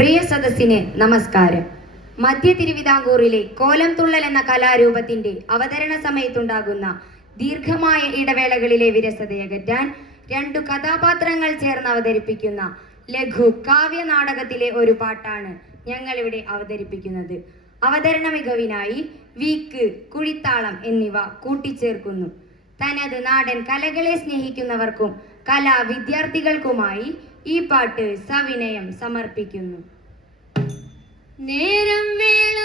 പ്രിയ സദസ്സിന് നമസ്കാരം. മധ്യ തിരുവിതാംകൂറിലെ കോലം തുള്ളൽ എന്ന കലാരൂപത്തിന്റെ അവതരണ സമയത്തുണ്ടാകുന്ന ദീർഘമായ ഇടവേളകളിലെ വിരസതയകറ്റാൻ രണ്ടു കഥാപാത്രങ്ങൾ ചേർന്ന് അവതരിപ്പിക്കുന്ന ലഘു കാവ്യ നാടകത്തിലെ ഒരു പാട്ടാണ് ഞങ്ങൾ ഇവിടെ അവതരിപ്പിക്കുന്നത്. അവതരണ മികവിനായി വീക്ക് കുഴിത്താളം എന്നിവ കൂട്ടിച്ചേർക്കുന്നു. തനത് നാടൻ കലകളെ സ്നേഹിക്കുന്നവർക്കും കലാ വിദ്യാർത്ഥികൾക്കുമായി ഈ പാട്ട് സവിനയം സമർപ്പിക്കുന്നു. നേരം വെളുത്തു